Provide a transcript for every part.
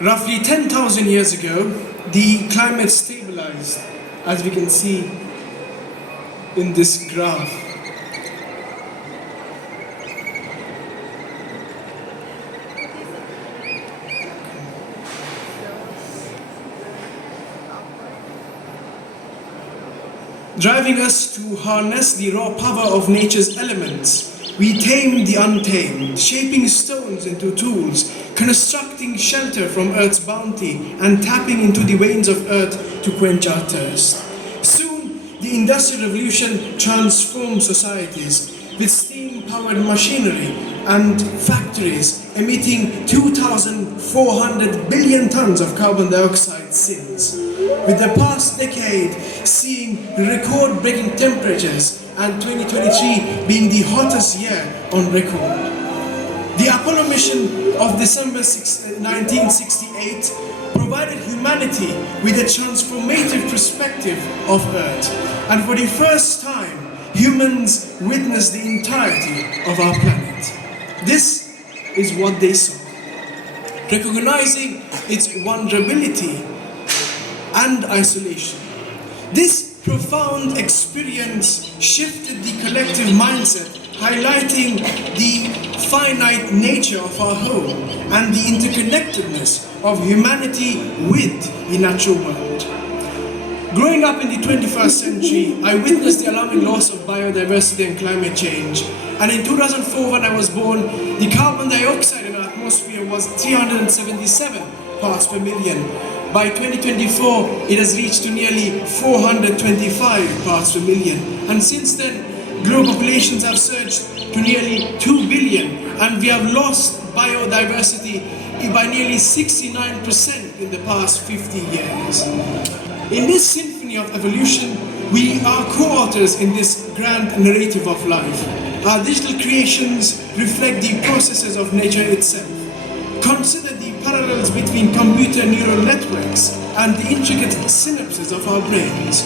Roughly 10,000 years ago, the climate stabilized, as we can see in this graph. Driving us to harness the raw power of nature's elements. We tame the untamed, shaping stones into tools, constructing shelter from Earth's bounty, and tapping into the veins of Earth to quench our thirst. Soon, the Industrial Revolution transformed societies with steam-powered machinery and factories emitting 2,400 billion tons of carbon dioxide since. With the past decade seeing record-breaking temperatures and 2023 being the hottest year on record. The Apollo mission of December 1968 provided humanity with a transformative perspective of Earth, and for the first time, humans witnessed the entirety of our planet. This is what they saw. Recognizing its vulnerability and isolation. This profound experience shifted the collective mindset, highlighting the finite nature of our home and the interconnectedness of humanity with the natural world. Growing up in the 21st century, I witnessed the alarming loss of biodiversity and climate change. And in 2004, when I was born, the carbon dioxide in our atmosphere was 377 parts per million. By 2024, it has reached to nearly 425 parts per million. And since then, global populations have surged to nearly 2 billion, and we have lost biodiversity by nearly 69% in the past 50 years. In this symphony of evolution, we are co-authors in this grand narrative of life. Our digital creations reflect the processes of nature itself. Consider the parallels between computer neural networks and the intricate synapses of our brains,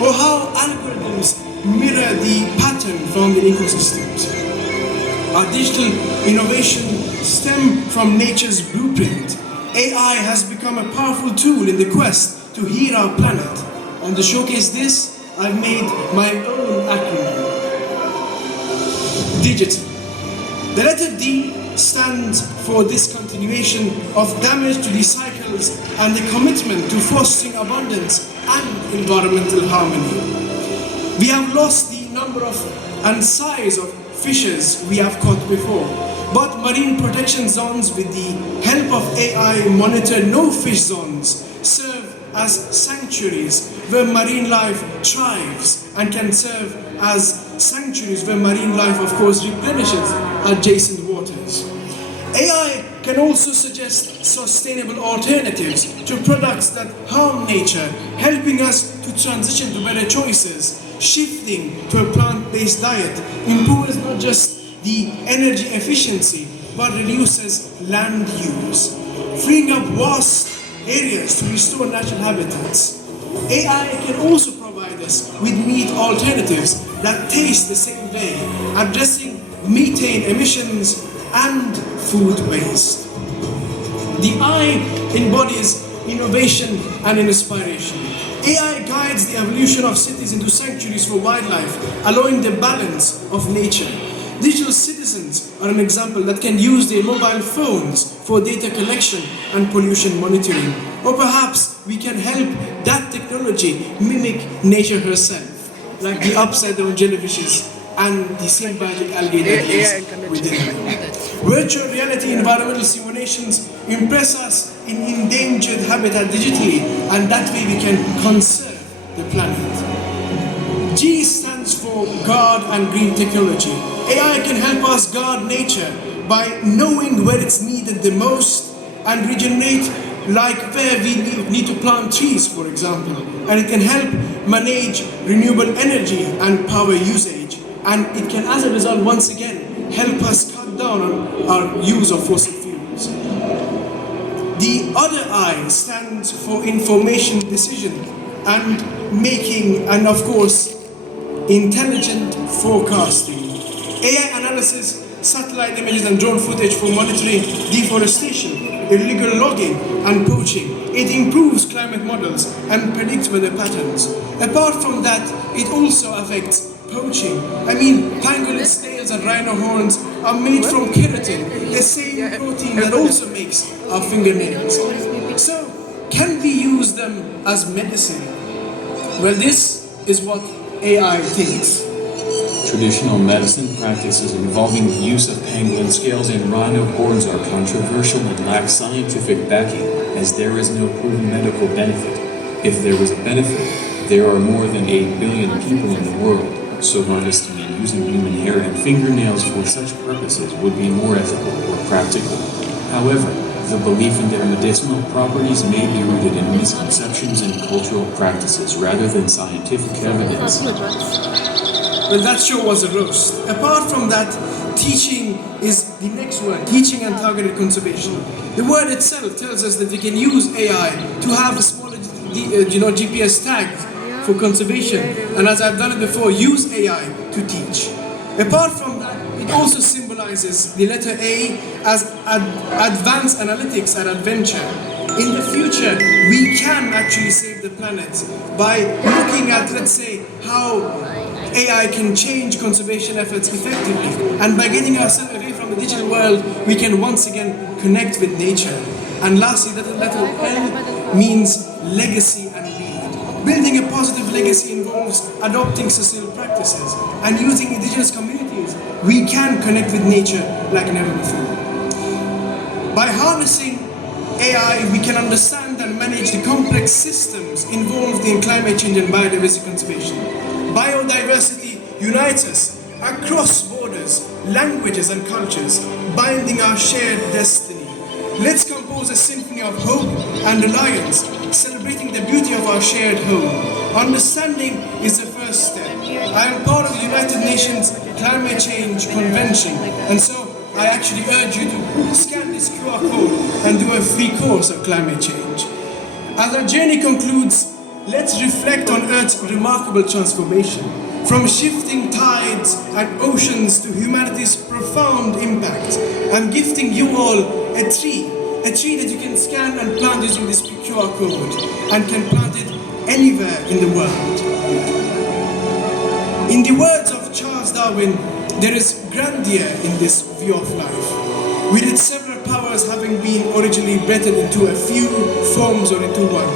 or how algorithms mirror the pattern found in ecosystems. Our digital innovation stems from nature's blueprint. AI has become a powerful tool in the quest to heal our planet. And to showcase this, I've made my own acronym. Digital. The letter D stands for discontinuation of damage to the cycles and the commitment to fostering abundance and environmental harmony. We have lost the number of and size of fishes we have caught before, but marine protection zones with the help of AI monitor no-fish zones serve as sanctuaries where marine life thrives and can serve as sanctuaries where marine life, of course, replenishes adjacent waters. AI can also suggest sustainable alternatives to products that harm nature, helping us to transition to better choices. Shifting to a plant-based diet improves not just the energy efficiency, but reduces land use, freeing up vast areas to restore natural habitats. AI can also provide us with meat alternatives that taste the same way, addressing methane emissions and food waste. The I embodies innovation and inspiration. AI guides the evolution of cities into sanctuaries for wildlife, allowing the balance of nature. Digital citizens are an example that can use their mobile phones for data collection and pollution monitoring. Or perhaps we can help that technology mimic nature herself, like the upside-down jellyfishes and the symbiotic algae that is within them. Virtual reality environmental simulations impress us in endangered habitat digitally, and that way we can conserve the planet. G stands for guard and green technology. AI can help us guard nature by knowing where it's needed the most and regenerate, like where we need to plant trees, for example. And it can help manage renewable energy and power usage. And it can, as a result, once again, help us cut down on our use of fossil fuels. The other I stands for information decision and making, and of course, intelligent forecasting. AI analysis, satellite images and drone footage for monitoring deforestation, illegal logging and poaching. It improves climate models and predicts weather patterns. Apart from that, it also affects poaching. I mean, pangolin scales and rhino horns are made from keratin, the same protein that also makes our fingernails. So, can we use them as medicine? Well, this is what AI thinks. Traditional medicine practices involving the use of pangolin scales and rhino horns are controversial and lack scientific backing, as there is no proven medical benefit. If there was a benefit, there are more than 8 billion people in the world, so harvesting and using human hair and fingernails for such purposes would be more ethical or practical. However, the belief in their medicinal properties may be rooted in misconceptions and cultural practices rather than scientific evidence. Well, that show was a roast. Apart from that, teaching is the next word, teaching and targeted conservation. The word itself tells us that we can use AI to have a smaller GPS tag for conservation, and as I've done it before, use AI to teach. Apart from that, it also symbolizes the letter A as advanced analytics and adventure. In the future, we can actually save the planet by looking at, let's say, how AI can change conservation efforts effectively, and by getting ourselves away from the digital world, we can once again connect with nature. And lastly, that letter L means legacy and lead. Building a positive legacy involves adopting sustainable practices and using indigenous communities. We can connect with nature like never before. By harnessing AI, we can understand and manage the complex systems involved in climate change and biodiversity conservation. Biodiversity unites us across borders, languages and cultures, binding our shared destiny. Let's compose a symphony of hope and alliance, celebrating the beauty of our shared home. Understanding is the first step. I am part of the United Nations Climate Change Convention, and so I actually urge you to scan this QR code and do a free course of climate change. As our journey concludes, let's reflect on Earth's remarkable transformation, from shifting tides and oceans to humanity's profound impact. I'm gifting you all a tree that you can scan and plant using this QR code, and can plant it anywhere in the world. In the words of Charles Darwin, there is grandeur in this view of life, with its several powers having been originally blended into a few forms or into one,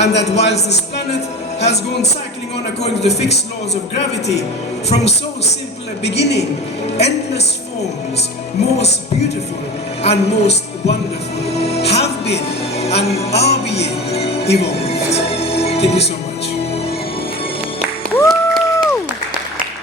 and that whilst this planet has gone cycling on according to the fixed laws of gravity, from so simple a beginning, endless forms, most beautiful and most wonderful, have been and are being evolved. Thank you so much.